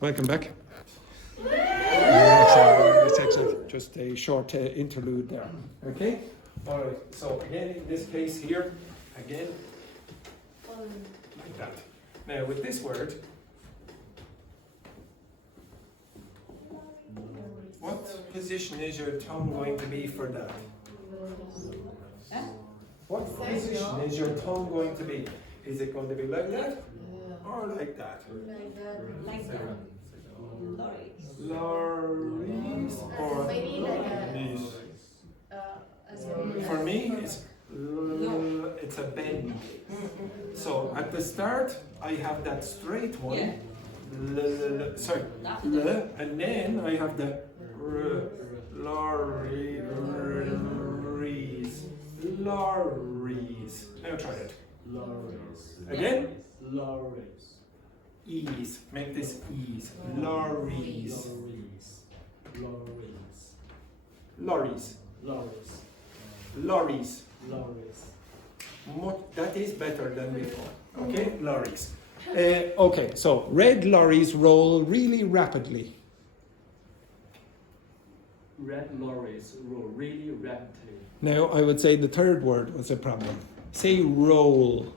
Welcome back. It's excellent. Just a short interlude there. Okay? All right. So again, in this case here, again, like that. Now with this word, what position is your tongue going to be for that? What position is your tongue going to be? Is it going to be like that? Or like that? Like that. Lorries or Maybe like these? a For me, it's a bend. So at the start, I have that straight one. Yeah. Sorry, and then I have the lorries. Now try it. Lorries. Again. Lorries. Ease. Make this ease. Lorries. Lorries. Lorries. Lorries. Lorries. Lorries. That is better than before. Okay, lorries. Okay, so red lorries roll really rapidly. Red lorries roll really rapidly. Now, I would say the third word was a problem. Say roll.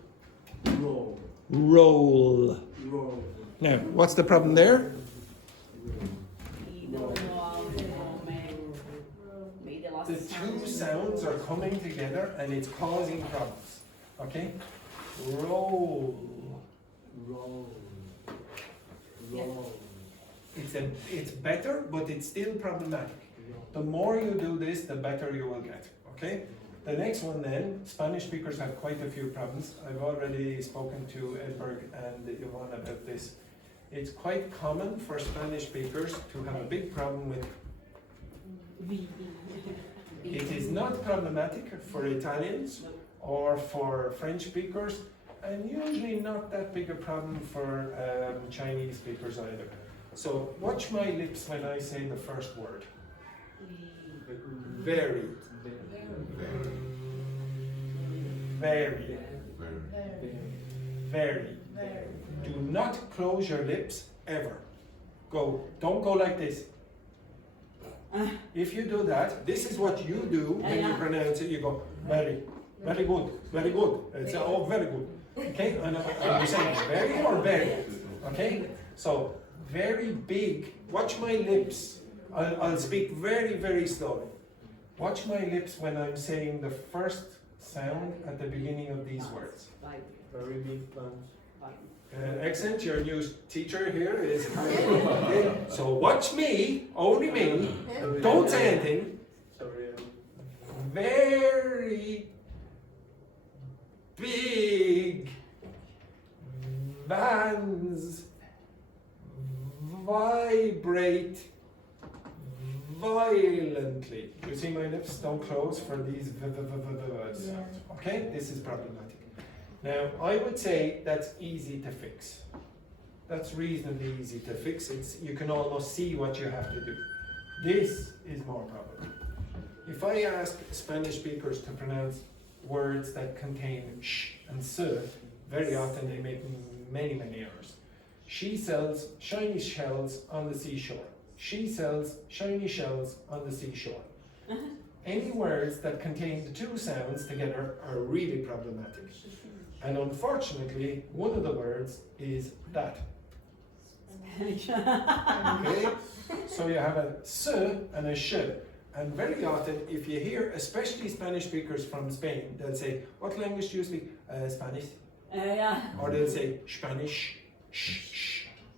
Roll. Roll. Roll. Now, what's the problem there? The two sounds are coming together and it's causing problems. Okay? Roll. Roll. Roll. It's better, but it's still problematic. The more you do this, the better you will get. Okay? The next one then, Spanish speakers have quite a few problems. I've already spoken to Edberg and Yvonne about this. It's quite common for Spanish speakers to have a big problem with. It is not problematic for Italians or for French speakers, and usually not that big a problem for Chinese speakers either. So watch my lips when I say the first word. Very. Very. Very. Do not close your lips ever. Don't go like this. If you do that, this is what you do when you pronounce it. You go very, very good, very good. It's oh, very good. Okay, and you're saying very or very. Okay, so very big. Watch my lips. I'll speak very, very slowly. Watch my lips when I'm saying the first sound at the beginning of these words. Very big punch. Excellent, your new teacher here is okay. So watch me, only me, don't say anything. Sorry. Very big vans vibrate violently. You see my lips don't close for these sounds. Okay, this is problematic. Now, I would say that's easy to fix. That's reasonably easy to fix. You can almost see what you have to do. This is more problem. If I ask Spanish speakers to pronounce words that contain sh and s, very often they make many, many errors. She sells shiny shells on the seashore. She sells shiny shells on the seashore. Any words that contain the two sounds together are really problematic. And unfortunately, one of the words is that. Okay? So you have a s and a sh. And very often, if you hear, especially Spanish speakers from Spain, they'll say, what language do you speak? Spanish. Or they'll say Spanish.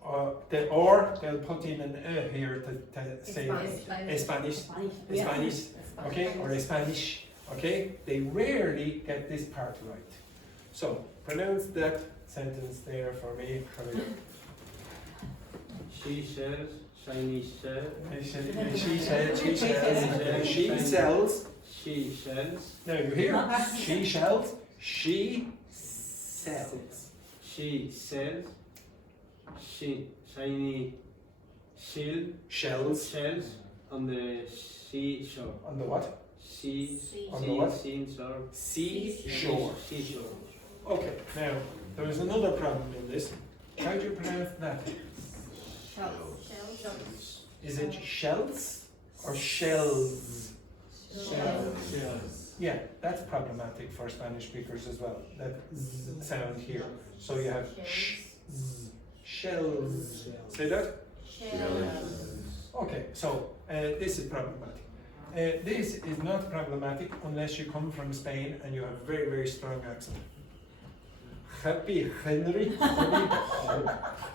Or they'll put in an here to say Spanish. Spanish. Okay? Or Spanish. Okay? They rarely get this part right. So, pronounce that sentence there for me. She sells shiny shell. She sells. She sells. Now you hear? She sells. She sells. She sells. She shiny shells on the seashore. On the what? Seashore. Seashore. Okay, now there is another problem in this. How do you pronounce that? Shells. Is it shells or shells? Shells. Yeah, that's problematic for Spanish speakers as well. That z sound here. So you have z, shells. Say that? Shells. Okay, so this is problematic. This is not problematic unless you come from Spain and you have a very, very strong accent. Happy Henry.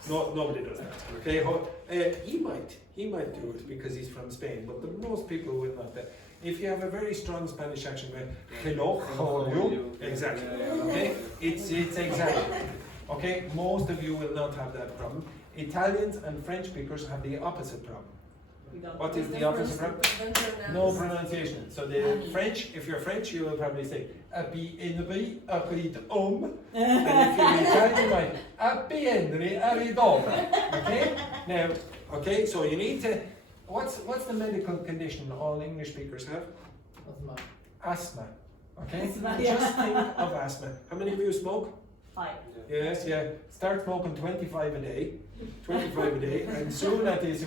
No, nobody does that. Okay, he might do it because he's from Spain, but most people will not. If you have a very strong Spanish accent, hello, how are you? Exactly. Okay, it's exactly. Okay, most of you will not have that problem. Italians and French speakers have the opposite problem. What is the opposite problem? No pronunciation. So the French, if you're French, you will probably say happy Henry, happy homme. And if you're Italian, you might happy Henry, happy dog. Okay? Now, okay, so you need to. What's the medical condition all English speakers have? Asthma. Okay? Asthma, Just think of asthma. How many of you smoke? 5. Yes, yeah. Start smoking 25 a day. 25 a day, and soon at this.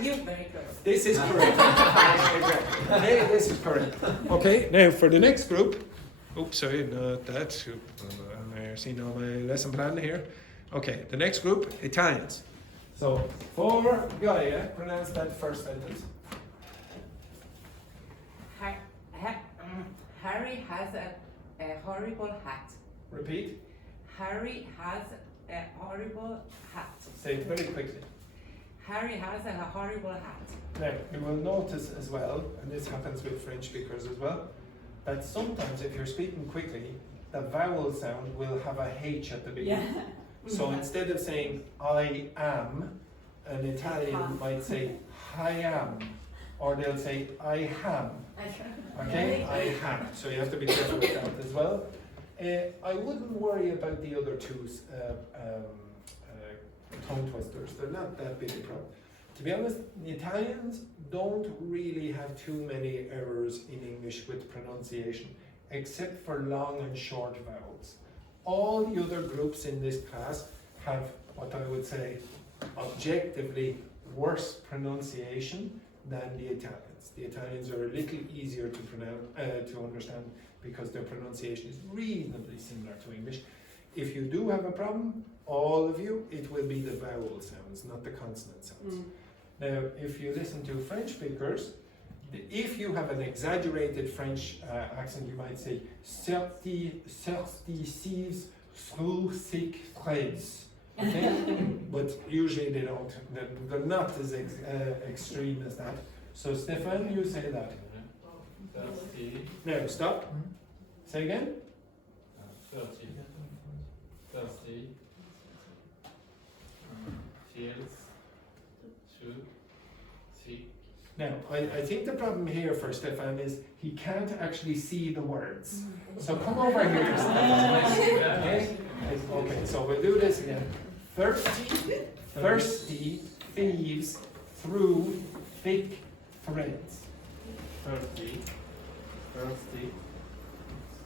You're very close. This is correct. Exactly. Okay, this is correct. Okay, now for the next group. Oops, sorry, not that. I see now my lesson plan here. Okay, the next group, Italians. So for Gaia, pronounce that first sentence. Harry has a horrible hat. Repeat. Harry has a horrible hat. Say it very quickly. Harry has a horrible hat. Now, you will notice as well, and this happens with French speakers as well, that sometimes if you're speaking quickly, the vowel sound will have a H at the beginning. Yeah. So instead of saying I am, an Italian might say I am, or they'll say I ham. Okay, I ham. So you have to be careful with that as well. I wouldn't worry about the other two tongue twisters. They're not that big a problem. To be honest, the Italians don't really have too many errors in English with pronunciation, except for long and short vowels. All the other groups in this class have what I would say objectively worse pronunciation than the Italians. The Italians are a little easier to pronounce, to understand, because their pronunciation is reasonably similar to English. If you do have a problem, all of you, it will be the vowel sounds, not the consonant sounds. Now, if you listen to French speakers, if you have an exaggerated French accent, you might say certicives through thick threads. Okay? But usually they don't. They're not as extreme as that. So, Stefan, you say that. Thirsty. Now, stop. Say again. Thirsty. Thirsty. Feels. Too. Thick. Now, I think the problem here for Stefan is he can't actually see the words. So come over here, Stefan. Okay? Okay, so we'll do this again. Thirsty thieves through thick threads. Thirsty.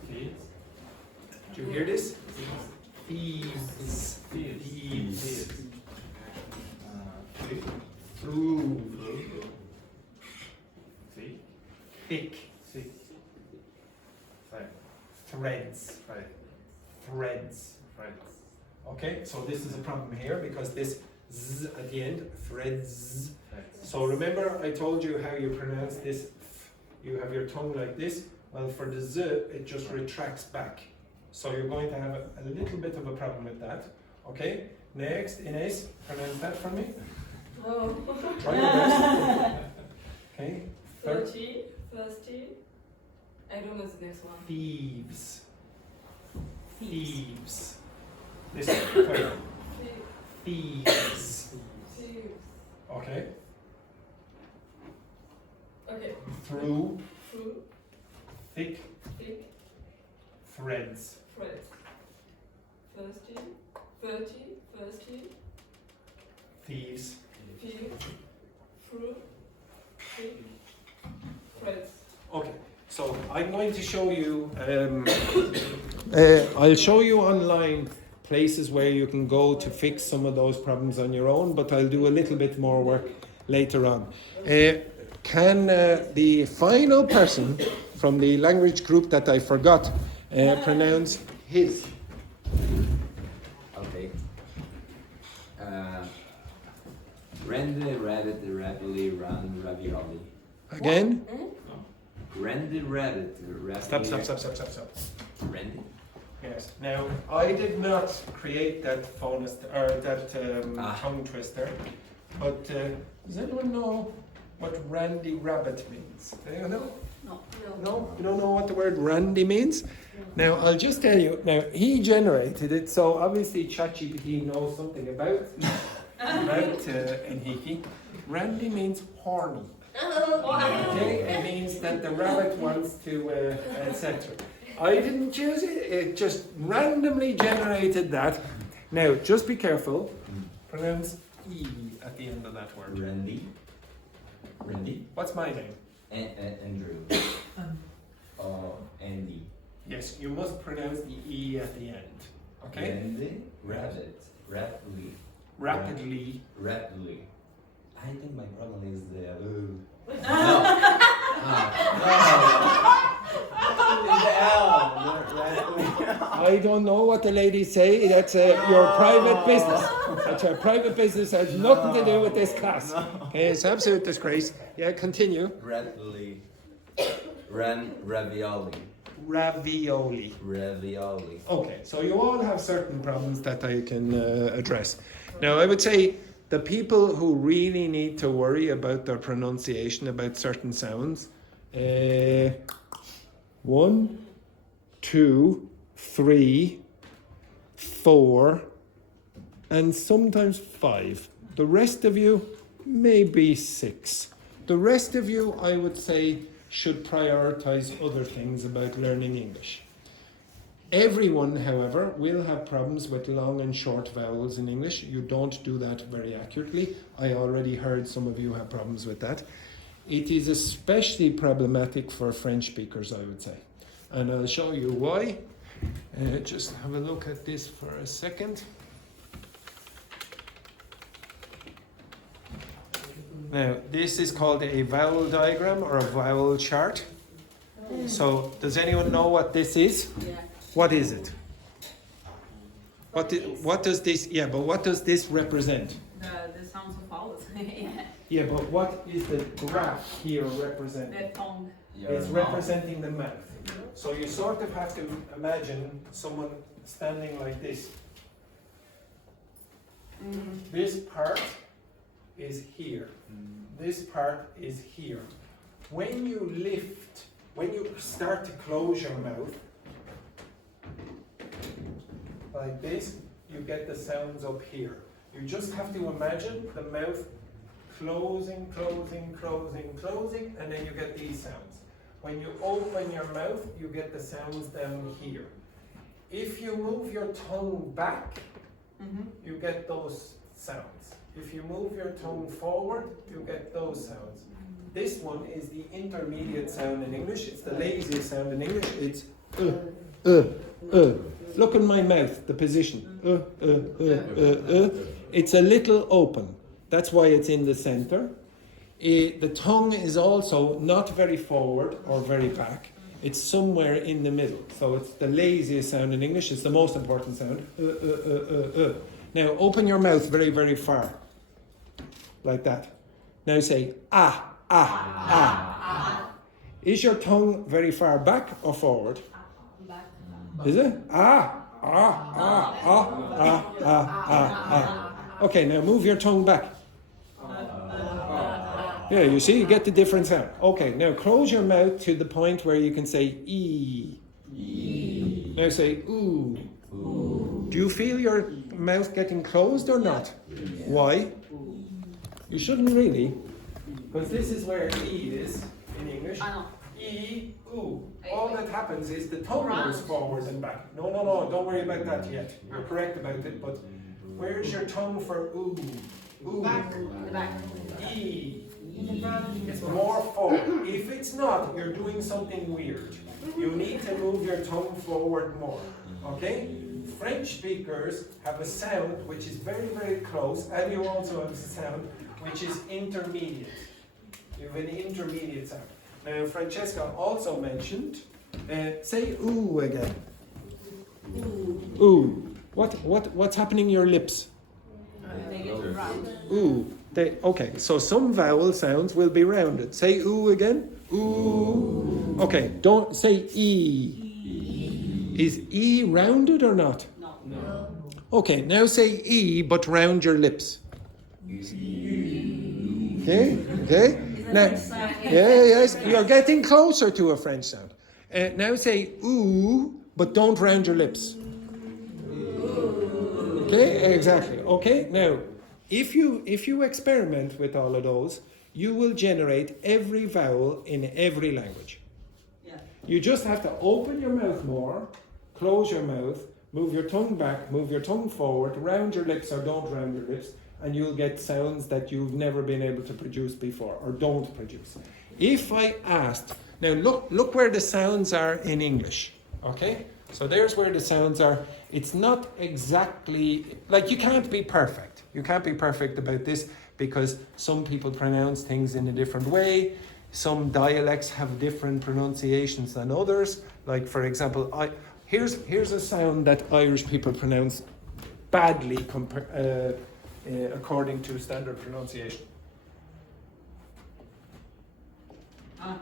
Feet. Do you hear this? Thieves. Thieves. Through Thick. thick Thick. threads. Right. Threads. Right. Okay, so this is a problem here because this z at the end, threads. Right. So remember I told you how you pronounce this, you have your tongue like this. Well, for the z, it just retracts back. So you're going to have a little bit of a problem with that. Okay, next, Ines, pronounce that for me. Oh. Try your best. Okay, Thirsty. I don't know the next one. thieves. Thieves. This is third. Thieves. Okay, Okay. through Through thick thick threads. threads. Thirsty. Thieves. Feel. Through thick threads. Okay, so I'm going to show you, I'll show you online places where you can go to fix some of those problems on your own, but I'll do a little bit more work later on. Can the final person from the language group that I forgot pronounce his? Okay. Randy, rabbit, rapidly, run, ravioli. Again? Randy, rabbit, rapidly. Stop. Randy? Yes. Now, I did not create that tongue twister, but does anyone know what Randy Rabbit means? Do you know? No? You don't know what the word Randy means? Now, I'll just tell you. Now, he generated it, so obviously ChatGPT knows something about Enhiki. Randy means horny. Okay? It means that the rabbit wants to, etc. I didn't choose it, it just randomly generated that. Now, just be careful. Pronounce E at the end of that word. Randy. Randy? What's my name? Andrew. Andy. Yes, you must pronounce the E at the end. Okay? Randy, rabbit, rapidly. Rapidly. Rapidly. I think my problem is the I don't know what the ladies say. That's your private business. That's your private business. Has nothing to do with this class. Okay, it's absolute disgrace. Yeah, continue. Rapidly. Ravioli. Ravioli. Ravioli. Okay, so you all have certain problems that I can address. Now, I would say the people who really need to worry about their pronunciation, about certain sounds, 1, 2, 3, 4, and sometimes 5. The rest of you, maybe 6. The rest of you, I would say, should prioritize other things about learning English. Everyone, however, will have problems with long and short vowels in English. You don't do that very accurately. I already heard some of you have problems with that. It is especially problematic for French speakers, I would say. And I'll show you why. Just have a look at this for a second. Now, this is called a vowel diagram or a vowel chart. So, does anyone know what this is? Yeah. What is it? What does this? Yeah, but what does this represent? The sounds of vowels. Yeah. Yeah, but what is the graph here representing? The tongue. It's representing the mouth. So you sort of have to imagine someone standing like this. This part is here. This part is here. When you lift, when you start to close your mouth, like this, you get the sounds up here. You just have to imagine the mouth closing, closing, closing, closing, and then you get these sounds. When you open your mouth, you get the sounds down here. If you move your tongue back, you get those sounds. If you move your tongue forward, you get those sounds. This one is the intermediate sound in English. It's the laziest sound in English. It's Look in my mouth, the position. It's a little open. That's why it's in the center. The tongue is also not very forward or very back. It's somewhere in the middle. So it's the laziest sound in English. It's the most important sound. Now open your mouth very, very far. Like that. Now say ah, ah, ah. Is your tongue very far back or forward? Is it? Ah, ah, ah, ah, ah, ah, ah, ah. Okay, now move your tongue back. Yeah, you see, you get the different sound. Okay, now close your mouth to the point where you can say E. E. Now say ooh. Ooh. Do you feel your mouth getting closed or not? Why? You shouldn't really, because this is where E is in English. E, ooh. All that happens is the tongue goes forward and back. No, don't worry about that yet. You're correct about it, but where's your tongue for ooh? Ooh. Back. E. It's more forward. If it's not, you're doing something weird. You need to move your tongue forward more. Okay? French speakers have a sound which is very, very close, and you also have a sound which is intermediate. You have an intermediate sound. Now, Francesca also mentioned, say ooh again. Ooh. What's happening in your lips? They get round. Ooh. Okay, so some vowel sounds will be rounded. Say ooh again. Ooh. Okay, don't say E. Is E rounded or not? No. Okay, now say E, but round your lips. Okay? Now, yes, you're getting closer to a French sound. Now say ooh, but don't round your lips. Okay, exactly. Okay, now, if you experiment with all of those, you will generate every vowel in every language. Yeah. You just have to open your mouth more, close your mouth, move your tongue back, move your tongue forward, round your lips or don't round your lips, and you'll get sounds that you've never been able to produce before or don't produce. If I asked, now look where the sounds are in English, okay? So there's where the sounds are. It's not exactly, like you can't be perfect. You can't be perfect about this because some people pronounce things in a different way. Some dialects have different pronunciations than others. Like for example, here's a sound that Irish people pronounce badly according to standard pronunciation. How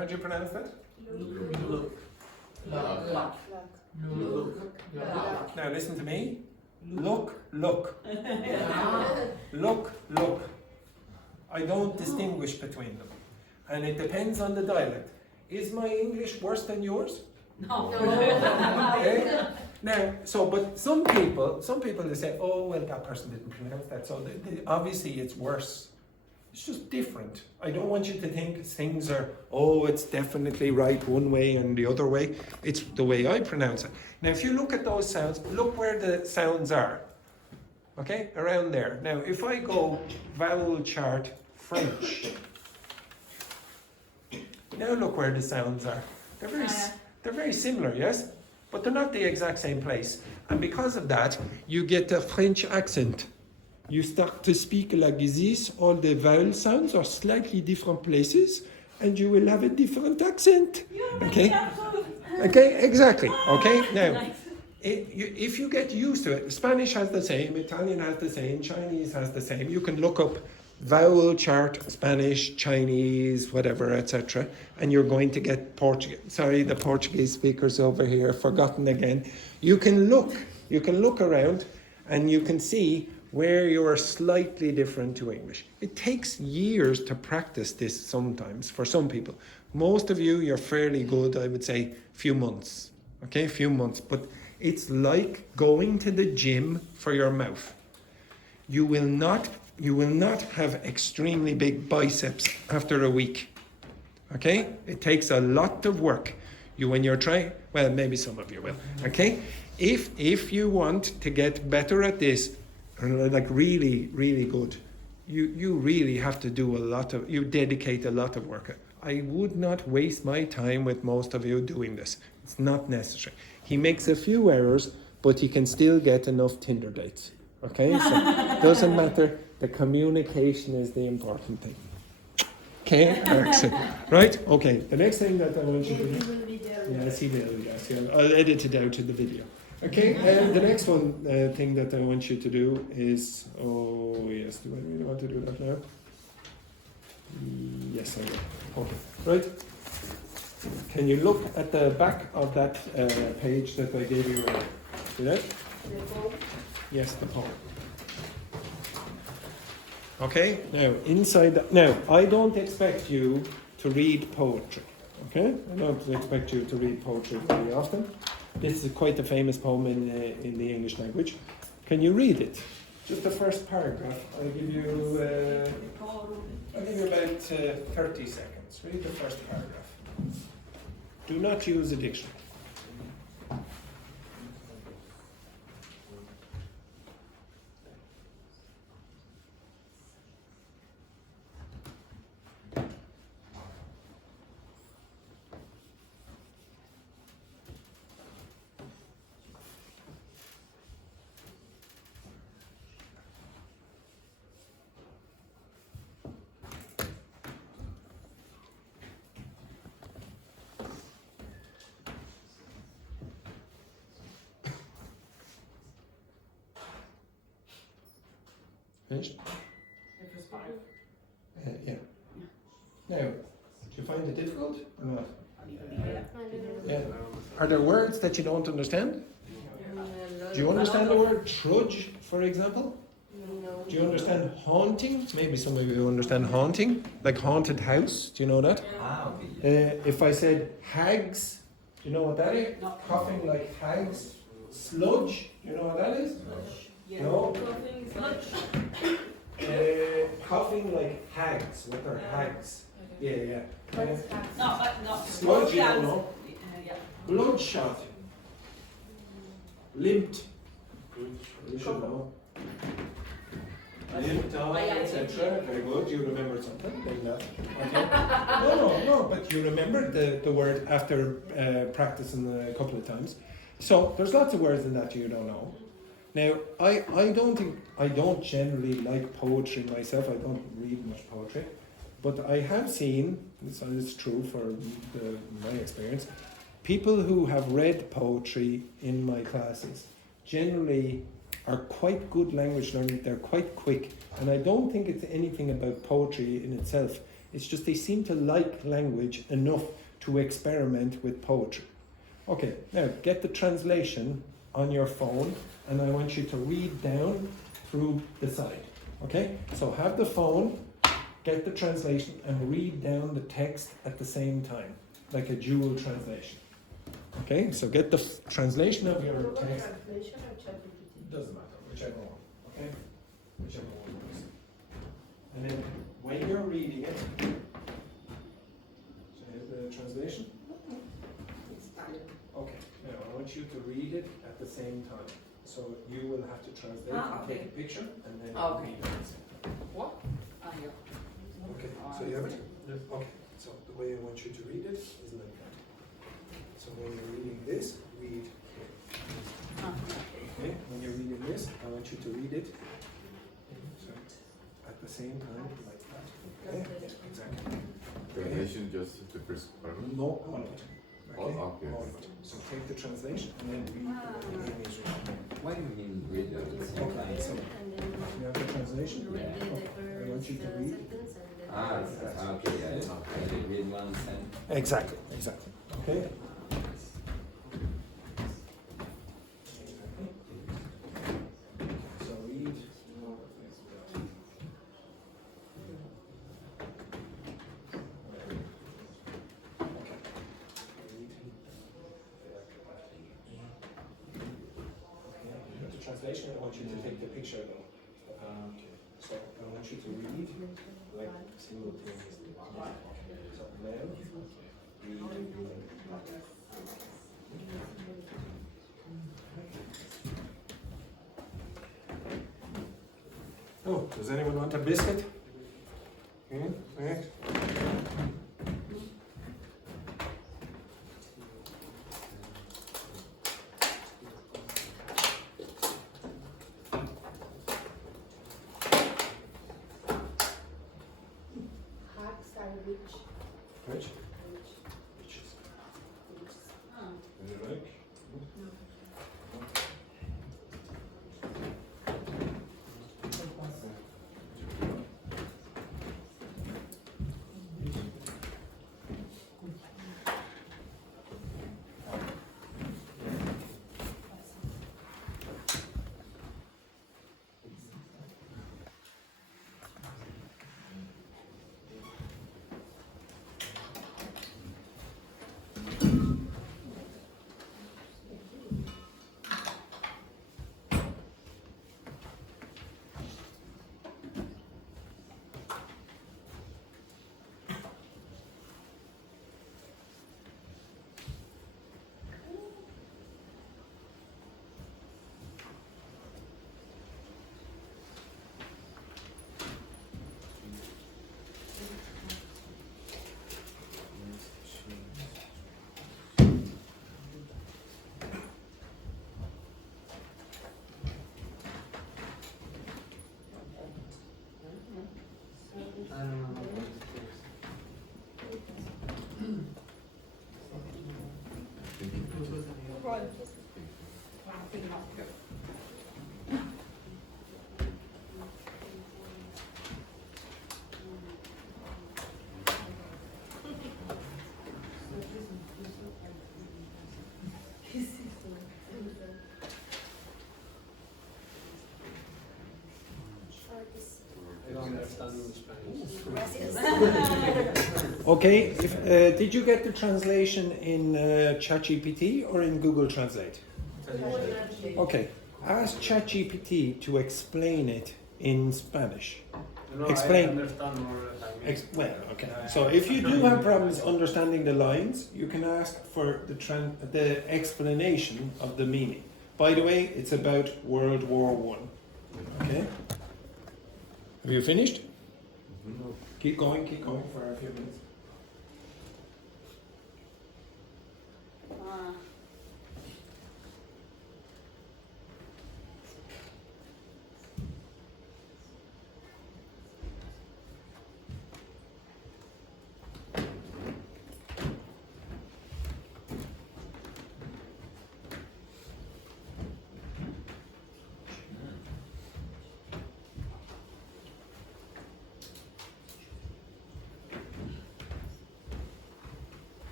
do you pronounce that? Now listen to me. Look. Look. I don't distinguish between them. And it depends on the dialect. Is my English worse than yours? No. Okay? Now, but some people they say, oh, well, that person didn't pronounce that, so obviously it's worse. It's just different. I don't want you to think things are, it's definitely right one way and the other way. It's the way I pronounce it. Now, if you look at those sounds, look where the sounds are. Okay, around there. Now, if I go vowel chart French, now look where the sounds are. They're very similar, yes? But they're not the exact same place. And because of that, you get a French accent. You start to speak like this, all the vowel sounds are slightly different places, and you will have a different accent. Okay? Okay, exactly. Okay, now, if you get used to it, Spanish has the same, Italian has the same, Chinese has the same. You can look up vowel chart, Spanish, Chinese, whatever, etc. And you're going to get Portuguese. Sorry, the Portuguese speakers over here, forgotten again. You can look around and you can see where you are slightly different to English. It takes years to practice this sometimes for some people. Most of you're fairly good, I would say, few months. Okay, few months. But it's like going to the gym for your mouth. You will not have extremely big biceps after a week. Okay? It takes a lot of work. When you're trying, well, maybe some of you will. Okay? If you want to get better at this, like really, really good, you really have to do you dedicate a lot of work. I would not waste my time with most of you doing this. It's not necessary. He makes a few errors, but he can still get enough Tinder dates. Okay? So it doesn't matter. The communication is the important thing. Okay? Excellent. Right? Okay. The next thing that I want you to do. Yes, he will. Yes, I'll edit it out in the video. Okay, and the next thing that I want you to do is, do I really want to do that now? Yes, I will. Okay, right. Can you look at the back of that page that I gave you earlier? See that? The poem. Yes, the poem. Okay, now inside now I don't expect you to read poetry. Okay, I don't expect you to read poetry very often. This is quite a famous poem in the English language. Can you read it? Just the first paragraph. I'll give you about 30 seconds. Read the first paragraph. Do not use a dictionary. Finished? It was 5. Yeah. Now, do you find it difficult or not? Yeah. Are there words that you don't understand? Do you understand the word trudge, for example? No. Do you understand haunting? Maybe some of you understand haunting, like haunted house. Do you know that? Ah, okay. If I said hags, do you know what that is? No. Coughing like hags. Sludge, do you know what that is? Yeah. No. Coughing is not. Coughing like hags. What are hags? Yeah. No. Sludge, you don't know. Yeah. Bloodshot. Limped. You should know. Limped on, etc. Very good. You remembered something like that. Okay. No, but you remembered the word after practicing a couple of times. So there's lots of words in that you don't know. Now, I don't generally like poetry myself. I don't read much poetry. But I have seen, this is true for my experience, people who have read poetry in my classes generally are quite good language learners. They're quite quick. And I don't think it's anything about poetry in itself. It's just they seem to like language enough to experiment with poetry. Okay, now get the translation on your phone and I want you to read down through the side. Okay, so have the phone, get the translation and read down the text at the same time, like a dual translation. Okay, so get the translation of your text. Translation or ChatGPT? Doesn't matter, whichever one. Okay, whichever one works. And then when you're reading it, so here's the translation. Okay, now I want you to read it at the same time. So you will have to translate and take a picture and then Okay. read it. What? Yeah. Okay, so you have it? Okay, so the way I want you to read it is like that. So when you're reading this, read here. Okay, when you're reading this, I want you to read it so at the same time like that. Okay, yeah, exactly. Translation just the first paragraph? No, all of it. All- okay. All of it. So take the translation and then read the way it is written. Why do you mean read it at the same time? So you have the translation? I want you to read. Okay, I did read one sentence. Exactly. Okay. So read. The translation, I want you to take the picture though. So I want you to read like simultaneously. So now, read. Oh, does anyone want a biscuit? Right. Hacks are rich. Which? Riches. You like? Okay, did you get the translation in ChatGPT or in Google Translate? Okay, ask ChatGPT to explain it in Spanish. Explain. Well, okay. So if you do have problems understanding the lines, you can ask for the explanation of the meaning. By the way, it's about World War One. Okay. Have you finished? Keep going for a few minutes.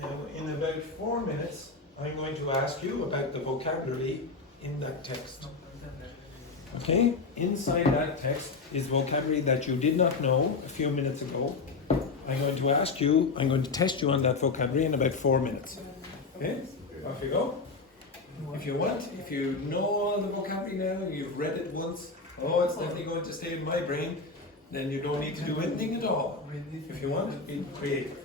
Now, in about 4 minutes, I'm going to ask you about the vocabulary in that text. Okay? Inside that text is vocabulary that you did not know a few minutes ago. I'm going to test you on that vocabulary in about 4 minutes. Okay? Off you go. If you want, if you know all the vocabulary now, you've read it once, it's definitely going to stay in my brain, then you don't need to do anything at all. If you want, be creative.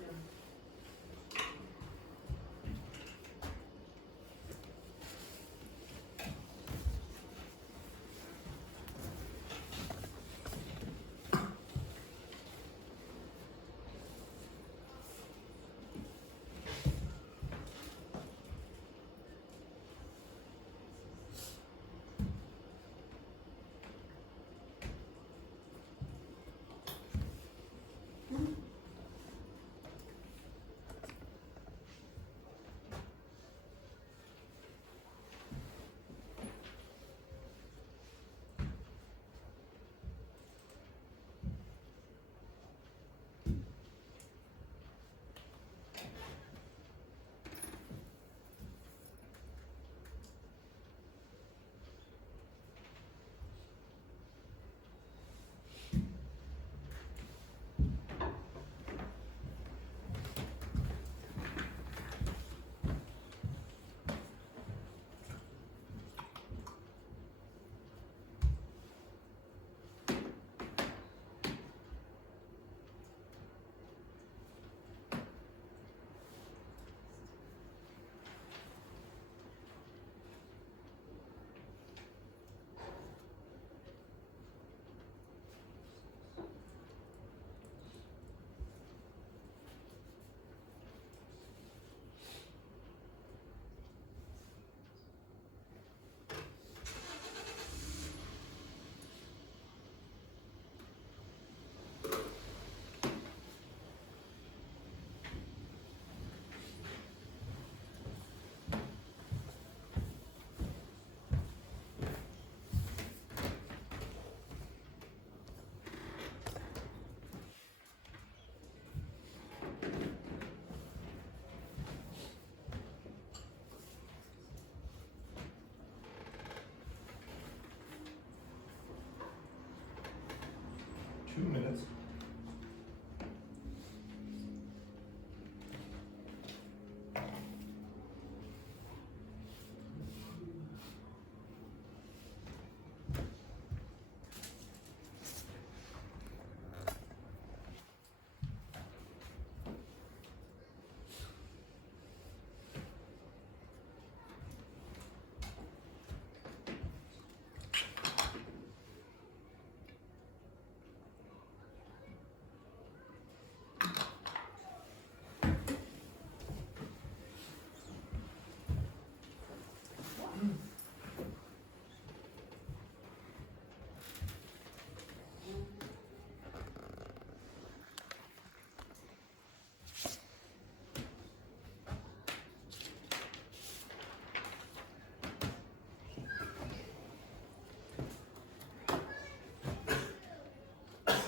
Minutes.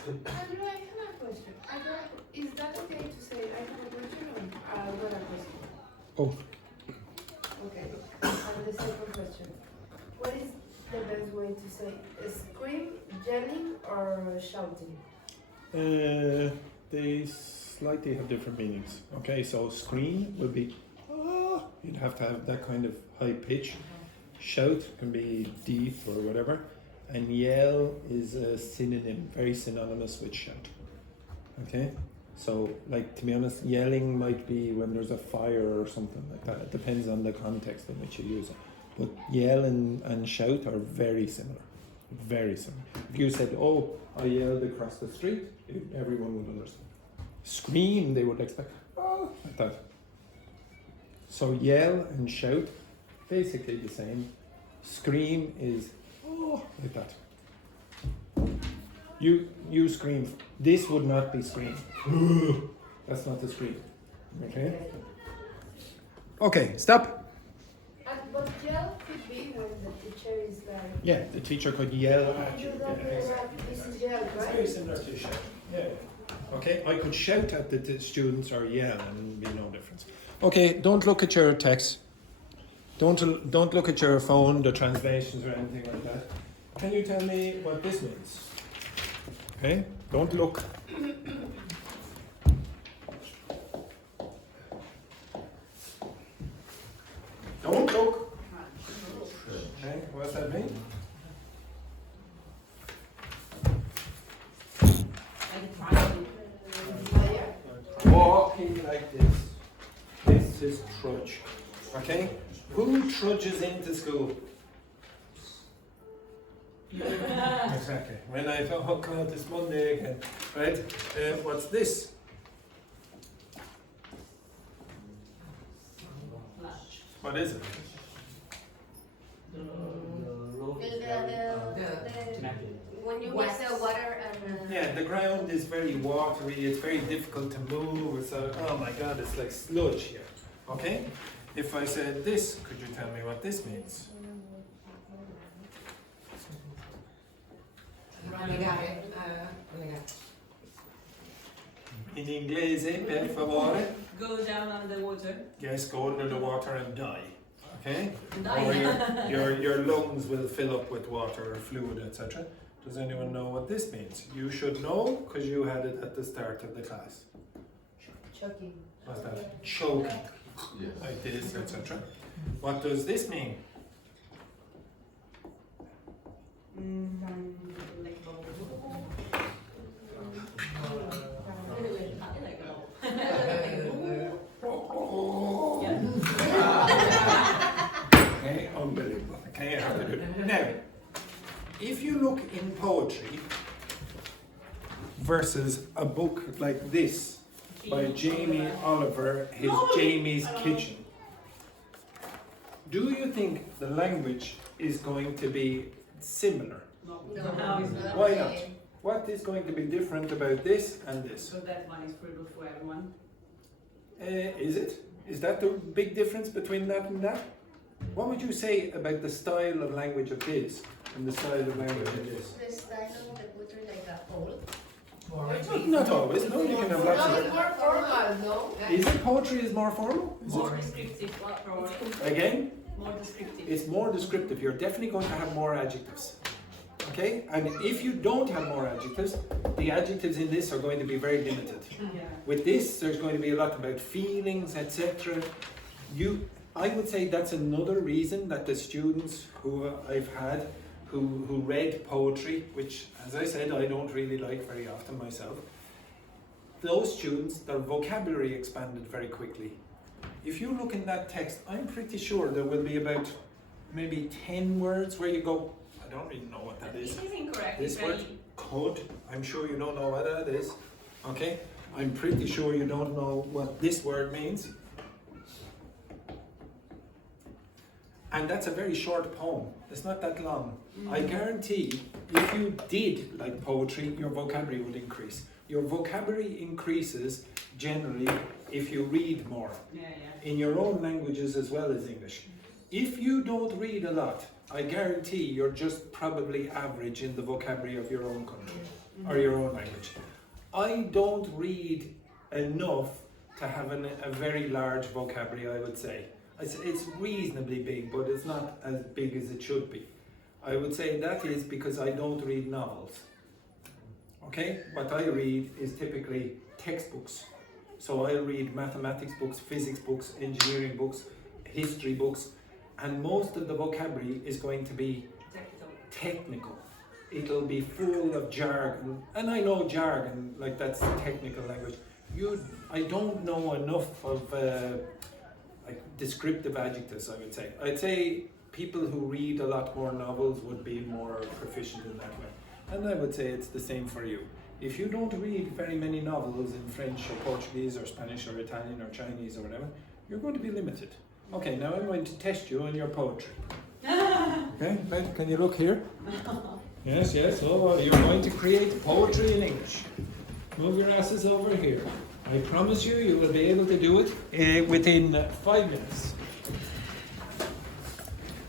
Andrew, I have a question. Is that okay to say I have a question or not a question? Oh. Okay. And the second question. What is the best way to say scream, yelling, or shouting? They slightly have different meanings. Okay, so scream would be, ah, you'd have to have that kind of high pitch. Shout can be deep or whatever. And yell is a synonym, very synonymous with shout. Okay? So, like, to be honest, yelling might be when there's a fire or something like that. It depends on the context in which you use it. But yell and shout are very similar. Very similar. If you said, oh, I yelled across the street, everyone would understand. Scream, they would expect, oh, like that. So yell and shout, basically the same. Scream is, oh, like that. You scream. This would not be scream. That's not the scream. Okay? Okay, stop. And but yell could be when the teacher is like. Yeah, the teacher could yell at you. You don't Yeah, know exactly. that this is yell, It's very right? similar to shout. Yeah. Okay, I could shout at the students or yell and be no difference. Okay, don't look at your text. Don't look at your phone, the translations or anything like that. Can you tell me what this means? Okay, don't look. Don't look. Okay, what does that mean? Walking like this. This is trudge. Okay? Who trudges into school? Exactly. When I thought, oh God, it's Monday again. Right? What's this? What is it? When you mix the water and Yeah, the ground is very watery, it's very difficult to move. It's oh my God, it's like sludge here. Okay? If I said this, could you tell me what this means? In inglese, per favore. Go down under the water. Yes, go under the water and die. Okay? Die. Or your lungs will fill up with water or fluid, etc. Does anyone know what this means? You should know because you had it at the start of the class. Choking. What's that? Choking. Yes. Like this, etc. What does this mean? Okay, unbelievable. Okay, you have to do it. Now, if you look in poetry versus a book like this by Jamie Oliver, his Jamie's Kitchen, do you think the language is going to be similar? No, no, it's not. Why not? What is going to be different about this and this? So that one is fruitful for everyone. Is it? Is that the big difference between that and that? What would you say about the style of language of this and the style of language of this? The style of the poetry like a whole. Not always, no, you can have lots No, of it's more formal, no? Is it poetry is more formal? Is More it? descriptive. Again, More descriptive. it's more descriptive. You're definitely going to have more adjectives. Okay? And if you don't have more adjectives, the adjectives in this are going to be very limited. Yeah. With this, there's going to be a lot about feelings, etc. I would say that's another reason that the students who I've had who read poetry, which, as I said, I don't really like very often myself, those students, their vocabulary expanded very quickly. If you look in that text, I'm pretty sure there will be about maybe 10 words where you go, I don't really know what that is. It is incorrect. This It's word, very- could, I'm sure you don't know what that is. Okay? I'm pretty sure you don't know what this word means. And that's a very short poem. It's not that long. I guarantee if you did like poetry, your vocabulary would increase. Your vocabulary increases generally if you read more, Yeah, yeah. in your own languages as well as English. If you don't read a lot, I guarantee you're just probably average in the vocabulary of your own country. or your own language. I don't read enough to have a very large vocabulary, I would say. It's reasonably big, but it's not as big as it should be. I would say that is because I don't read novels. Okay? What I read is typically textbooks. So I read mathematics books, physics books, engineering books, history books, and most of the vocabulary is going to be technical. It'll be full of jargon, and I know jargon, like that's technical language. I don't know enough of like descriptive adjectives, I would say. I'd say people who read a lot more novels would be more proficient in that way. And I would say it's the same for you. If you don't read very many novels in French or Portuguese or Spanish or Italian or Chinese or whatever, you're going to be limited. Okay, now I'm going to test you on your poetry. Okay, right, can you look here? Yes, yes, oh, you're going to create poetry in English. Move your asses over here. I promise you, you will be able to do it within 5 minutes.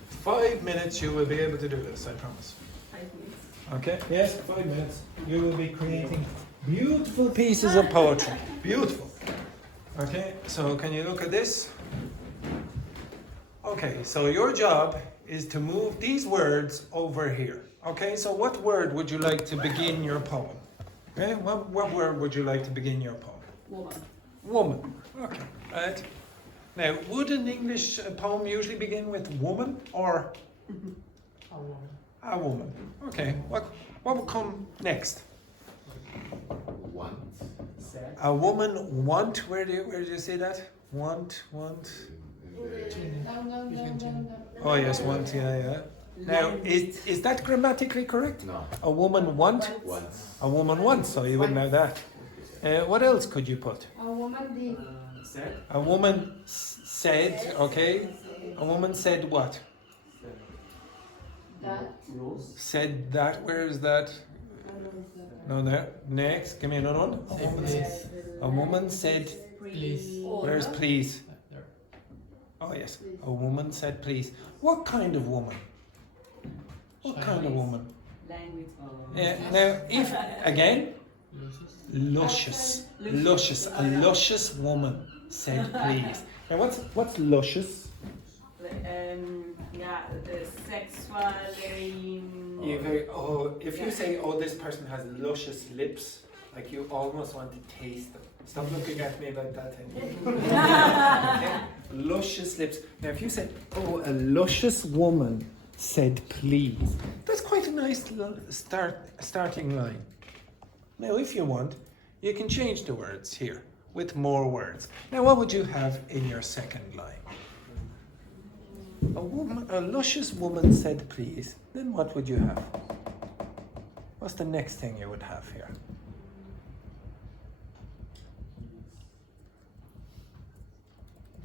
5 minutes you will be able to do this, I promise. 5 minutes. Okay, yes, 5 minutes. You will be creating beautiful pieces of poetry. Beautiful. Okay, so can you look at this? Okay, so your job is to move these words over here. Okay, so what word would you like to begin your poem? Okay, what word would you like to begin your poem? Woman. Woman. Okay, right. Now, would an English poem usually begin with woman or? A woman. A woman. Okay, what will come next? Want. Sad. A woman want, where do you say that? Want. Oh yes, want, yeah. Now, is that grammatically correct? No. A woman want? Once. A woman wants, so you would know that. What else could you put? A woman did. Sad. A woman said, okay. A woman said what? That. Rose. Said that, where is that? No, there. Next, give me another one. A woman said, Please. where's please? Oh yes, a woman said please. What kind of woman? What kind of woman? Language. Yeah, now, if, again, luscious. Luscious. A luscious woman said please. Now what's luscious? Yeah, the sexual, very. If you say, oh, this person has luscious lips, like you almost want to taste them. Stop looking at me like that. Okay? Luscious lips. Now, if you said, oh, a luscious woman said please, that's quite a nice starting line. Now, if you want, you can change the words here with more words. Now, what would you have in your second line? A luscious woman said please. Then what would you have? What's the next thing you would have here?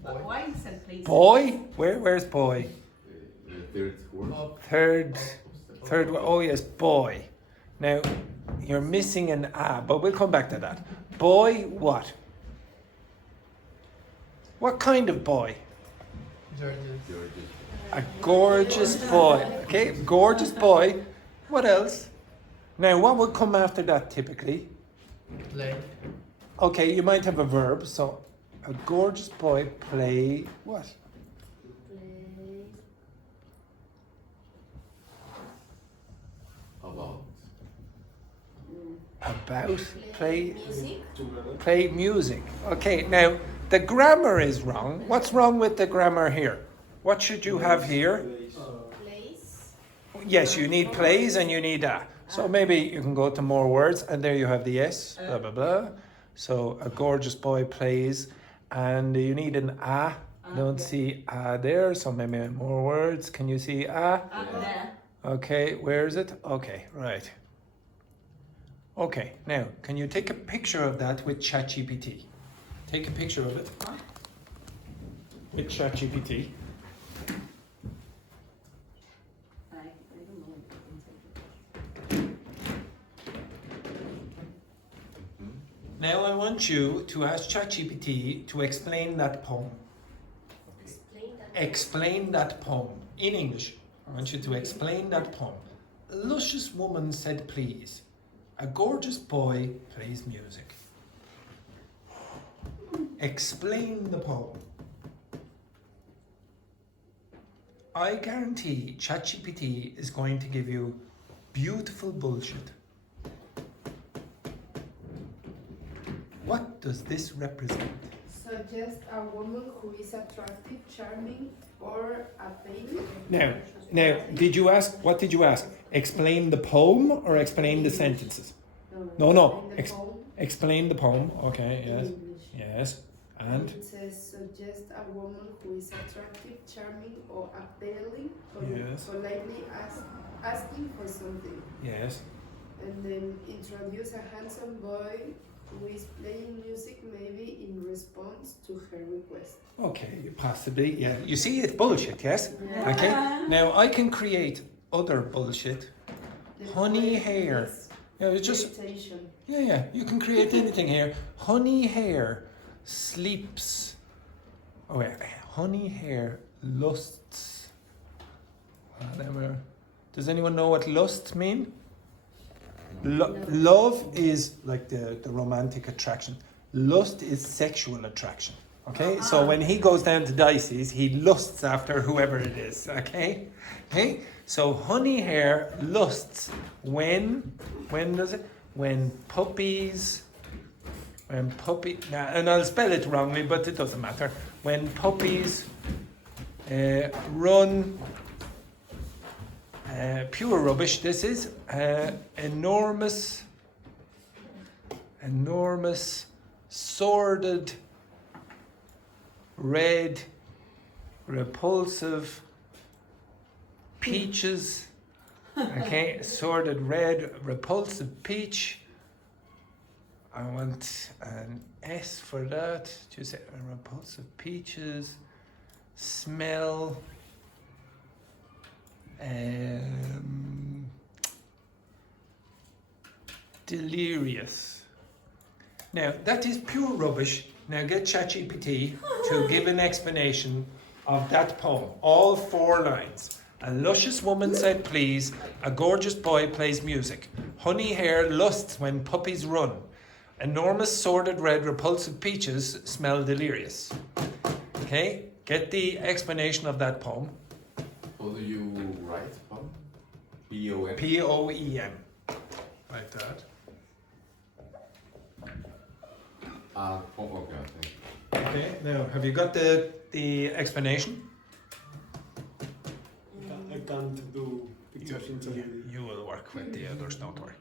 Why said please? Boy? Where's boy? The third word. Third word. Oh yes, boy. Now, you're missing an a, but we'll come back to that. Boy what? What kind of boy? George's. A gorgeous boy. Okay, gorgeous boy. What else? Now, what would come after that typically? Play. Okay, you might have a verb, so a gorgeous boy play what? About play Music. play music. Okay, now the grammar is wrong. What's wrong with the grammar here? What should you have here? Place. Yes, you need plays and you need a. So maybe you can go to more words, and there you have the S, blah blah blah. So a gorgeous boy plays, and you need an a. Don't see a there, so maybe more words. Can you see a? There. Okay, where is it? Okay, right. Okay, now, can you take a picture of that with ChatGPT? Take a picture of it with ChatGPT. I don't know. Now I want you to ask ChatGPT to explain that poem. Explain that. Explain that poem in English. I want you to explain that poem. A luscious woman said please. A gorgeous boy plays music. Explain the poem. I guarantee ChatGPT is going to give you beautiful bullshit. What does this represent? Suggest a woman who is attractive, charming, or appealing. Now, did you ask, what did you ask? Explain the poem or explain the sentences? No. Explain the poem. Explain the poem, okay, yes. In English. Yes, and? It says, suggest a woman who is attractive, charming, or appealing, Yes. politely asking for something. Yes. And then introduce a handsome boy who is playing music, maybe in response to her request. Okay, possibly, yeah. You see, it's bullshit, yes? Okay, now I can create other bullshit. The Honey poem hair. is Yeah, it's just, meditation. yeah, you can create anything here. Honey hair sleeps. Oh, wait, honey hair lusts. Whatever. Does anyone know what lust mean? Love is like the romantic attraction. Lust is sexual attraction. Okay, so when he goes down to Dicey's, he lusts after whoever it is. Okay, so honey hair lusts when does it? When puppies, and I'll spell it wrongly, but it doesn't matter. When puppies run. Pure rubbish, this is enormous, sordid, red, repulsive peaches. Okay, sordid red, repulsive peach. I want an S for that. Just repulsive peaches. Smell. Delirious. Now that is pure rubbish. Now get ChatGPT to give an explanation of that poem. All 4 lines. A luscious woman said please, a gorgeous boy plays music. Honey hair lusts when puppies run. Enormous sordid red repulsive peaches smell delirious. Okay, get the explanation of that poem. How do you write poem? P-O-M? P-O-E-M. Like that. Poem, okay. Okay, now have you got the explanation? I can't do pictures in Chinese. You will work with the others, don't worry.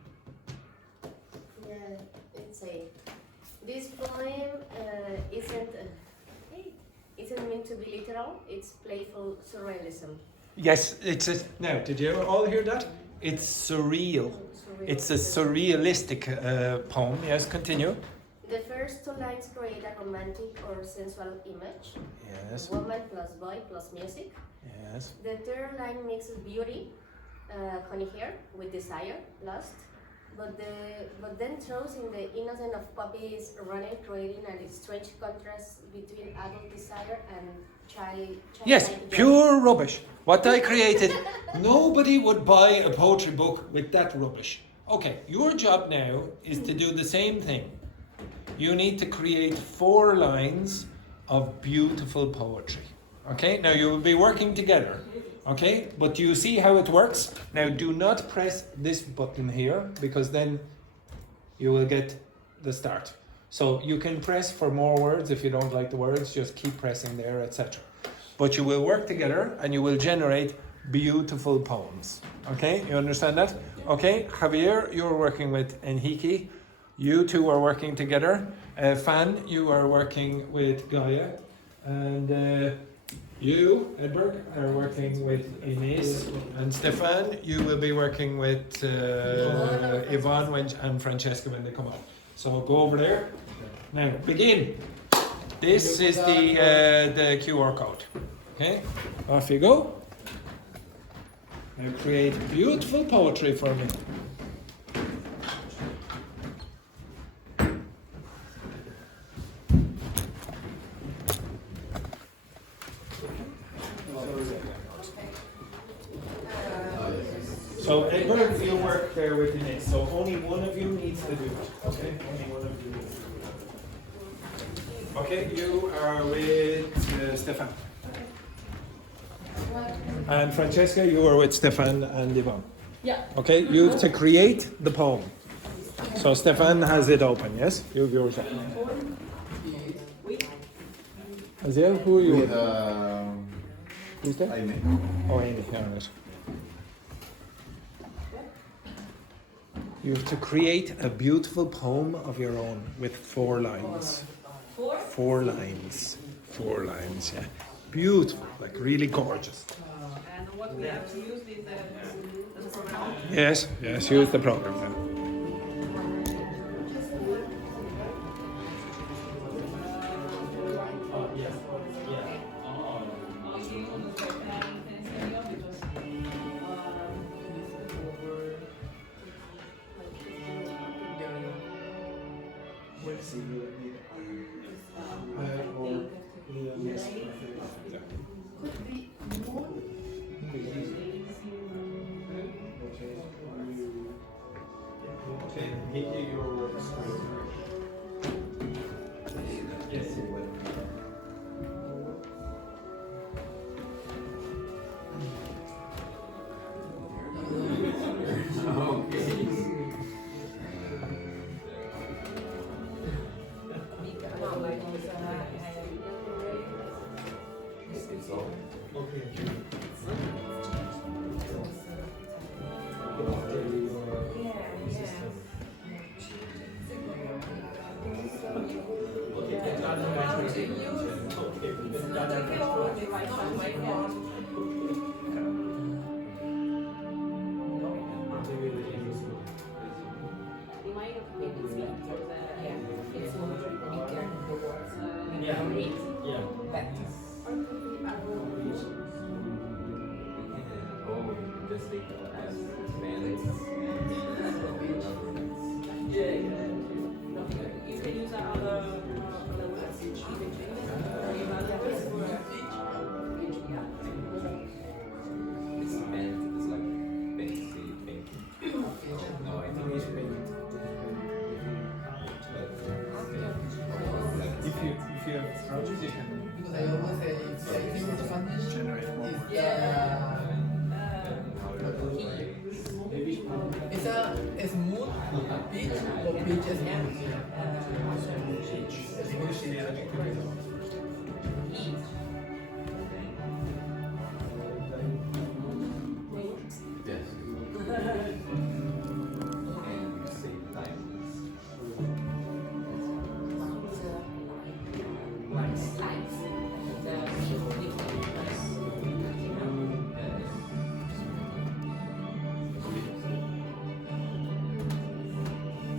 Yeah, it's a. This poem isn't meant to be literal. It's playful surrealism. Yes, now, did you all hear that? It's surreal. It's a surrealistic poem. Yes, continue. The first 2 lines create a romantic or sensual image. Yes. Woman plus boy plus music. Yes. The 3rd line mixes beauty, honey hair, with desire, lust. But then throws in the innocence of puppies running, creating a strange contrast between adult desire and child. Yes, pure rubbish. What I created, nobody would buy a poetry book with that rubbish. Okay, your job now is to do the same thing. You need to create 4 lines of beautiful poetry. Okay, now you will be working together. Okay, but do you see how it works? Now do not press this button here, because then you will get the start. So you can press for more words. If you don't like the words, just keep pressing there, etc. But you will work together and you will generate beautiful poems. Okay, you understand that? Okay, Javier, you're working with Enrique. You 2 are working together. Fan, you are working with Gaia. And you, Edberg, are working with Inés. And Stefan, you will be working with Yvonne and Francesca when they come up. So go over there. Now, begin. This is the QR code. Okay, off you go. Now create beautiful poetry for me. So Edward, you work there with Denise. So only one of you needs to do it. Okay? Only one of you needs to do it. Okay, you are with Stefan. And Francesca, you are with Stefan and Yvonne. Yeah. Okay, you have to create the poem. So Stefan has it open, yes? You have yours open. Aziel, who are you with? Who's there? Amy. Oh, Andy, yeah, right. You have to create a beautiful poem of your own with 4 lines. 4? 4 lines. 4 lines, yeah. Beautiful, like really gorgeous. And what we have to use is the program. Yes, yes, use the program then. Could be moon. Okay, hit your words. Yes. If you have projects, you can Because I always say if I think the foundation generate more. it's a smooth pitch or pitch smooth.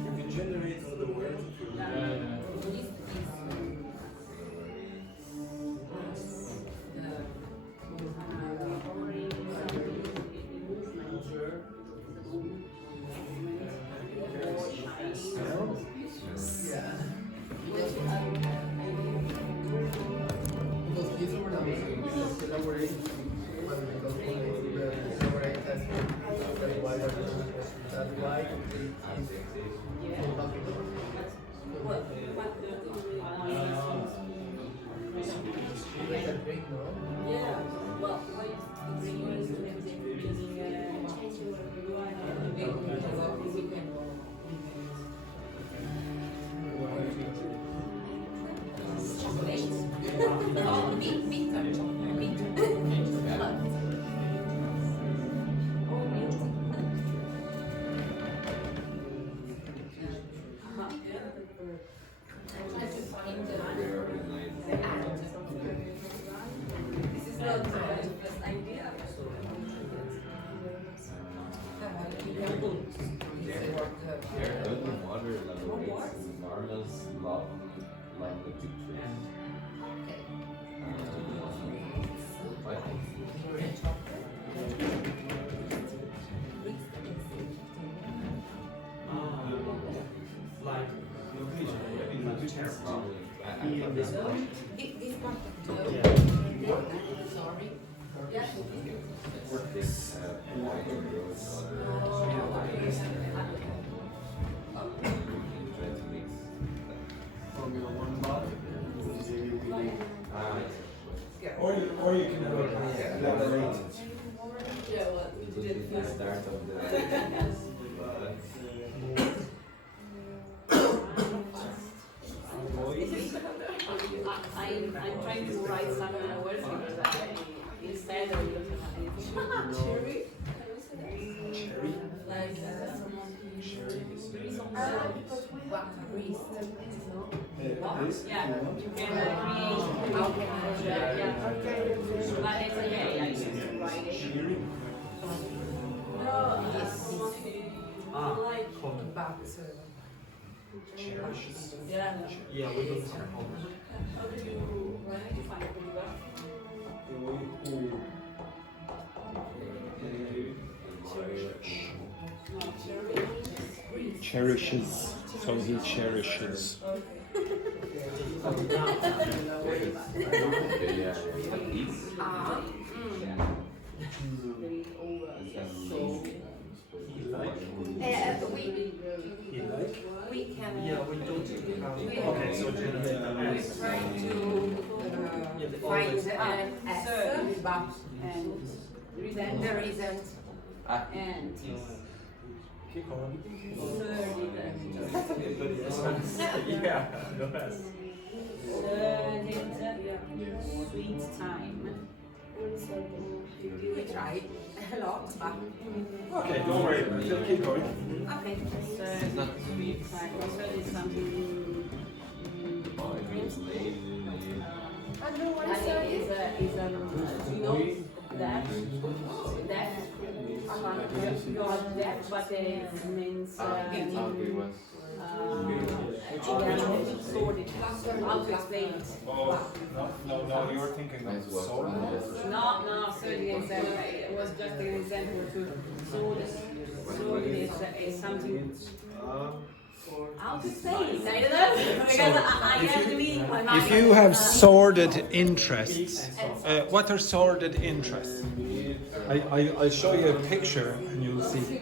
You can generate all the words if you Yeah. Because he's over the because elaborate when we go to the elaborate as very wide that's why like a drink, no? This part of the. I'm trying to write some words because instead of cherry. Cherry. Like yeah, you can create yeah. Okay. But it's yeah, you can write it. No, like yeah. Yeah, we don't How do you find Cherishes. So he cherishes. Okay, yeah. Like this. we can Yeah, we don't have. Okay, so generate the we're trying to find an answer, but and there isn't and Keep going. Yeah, no less. sweet time. We tried a lot, but Okay, don't worry. Keep going. okay. So sweet time. So it's something. And what is Is you know that not that, but it means sorted. How to explain it? No, you're thinking of soul. No, sorted is it was just an example to sorted is something. How to say it? I don't know because I have to be my mind. If you have sordid interests, what are sordid interests? I'll show you a picture and you'll see.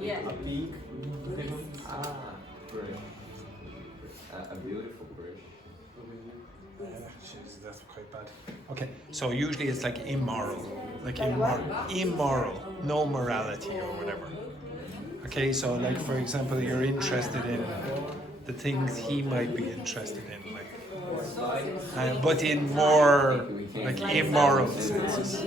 Yeah. A pink. Great. A beautiful bird. That's quite bad. Okay, so usually it's like immoral, no morality or whatever. Okay, so like for example, you're interested in the things he might be interested in, like, but in more like immoral senses.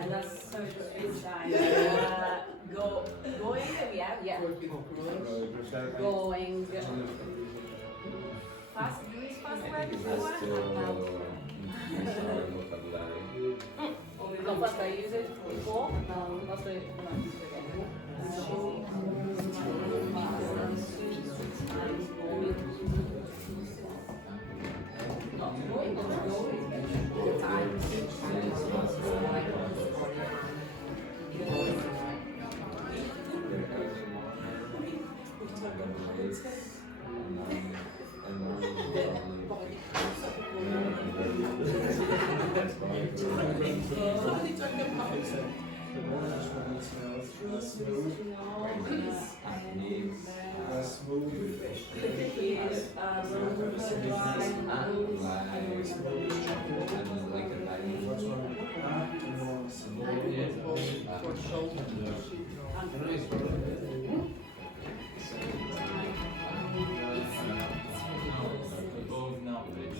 And that's so inside. Going, yeah. Going. Fast, use fast word No, first I use it before. First I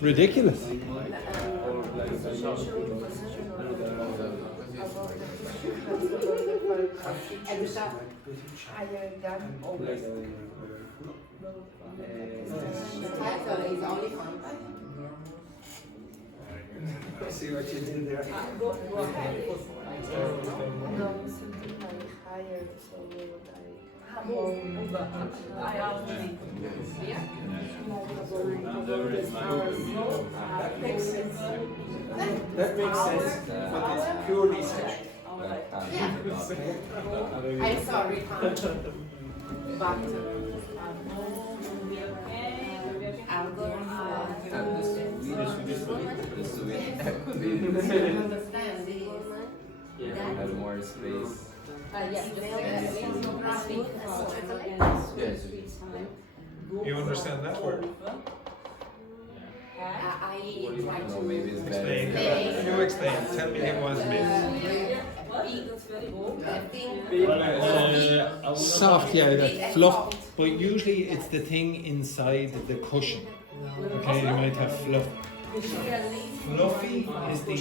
Ridiculous. higher than always. I see what you did there. go ahead. No, something like higher, so like I also think. Yeah. That makes sense. That makes sense, but it's purely sexual. I'm sorry. But I'll go understand the Have more space. yes, Yes. You understand that word? try No, to maybe it's Explain. better. You explain. Tell me it was missed. That's very good. I think Soft, yeah, that fluff. But usually it's the thing inside the cushion. Okay, you might have fluff. Fluffy is the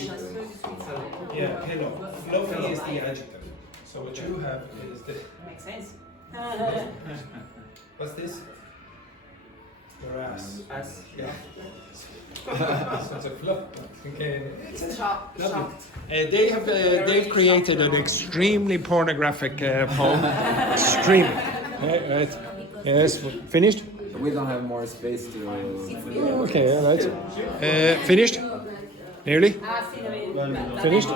pillow. Fluffy is the adjective. So what you have is the Makes sense. what's this? Your ass. As Yeah. So it's a fluff. Okay. Lovely. They've created an extremely pornographic poem. Extremely. Right. Yes. Finished. We don't have more space to. Okay. All right. Finished. Nearly. Finished.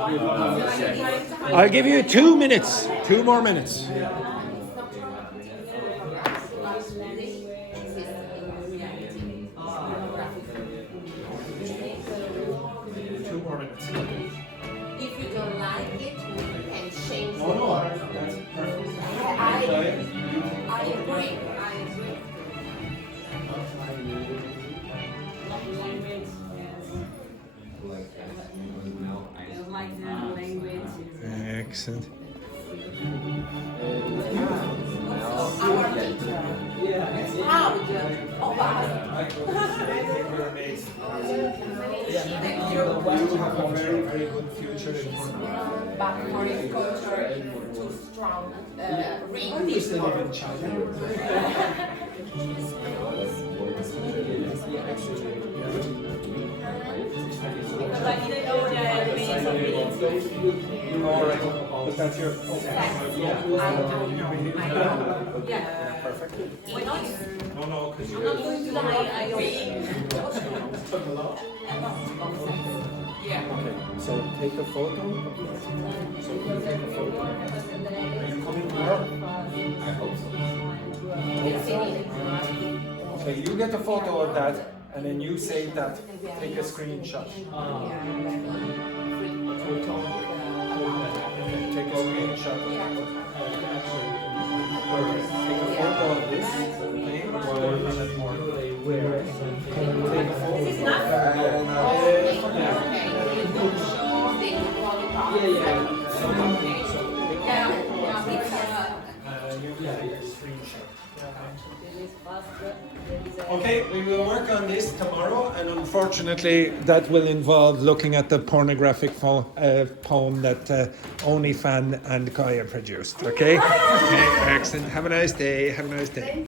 I'll give you 2 minutes. 2 more minutes. 2 more minutes. If you don't like it, we can change it. That's perfect. I agree. I agree. Language, yes. I like the language. Excellent. our teacher. How would you? Oh, wow. You're amazing. You have a very, very good future in Portugal. But for his culture, too strong. Read I used this to live book. in China. Because I didn't know that minutes of reading. All right, but that's your. Okay. Yeah. Perfect. Why not? No, because I'm you're. not going to lie, I don't. Yeah. Okay, so take a photo. So you take a photo. Are you coming tomorrow? I hope so. Okay, you get a photo of that, and then you save that. Take a screenshot. Take a screenshot. Perfect. Take a photo of this. Okay, while we're on that more. Take a photo. This is not. You get a screenshot. Okay, we will work on this tomorrow, and unfortunately, that will involve looking at the pornographic poem that only Fan and Kaya produced. Okay? Okay, excellent. Have a nice day. Have a nice day.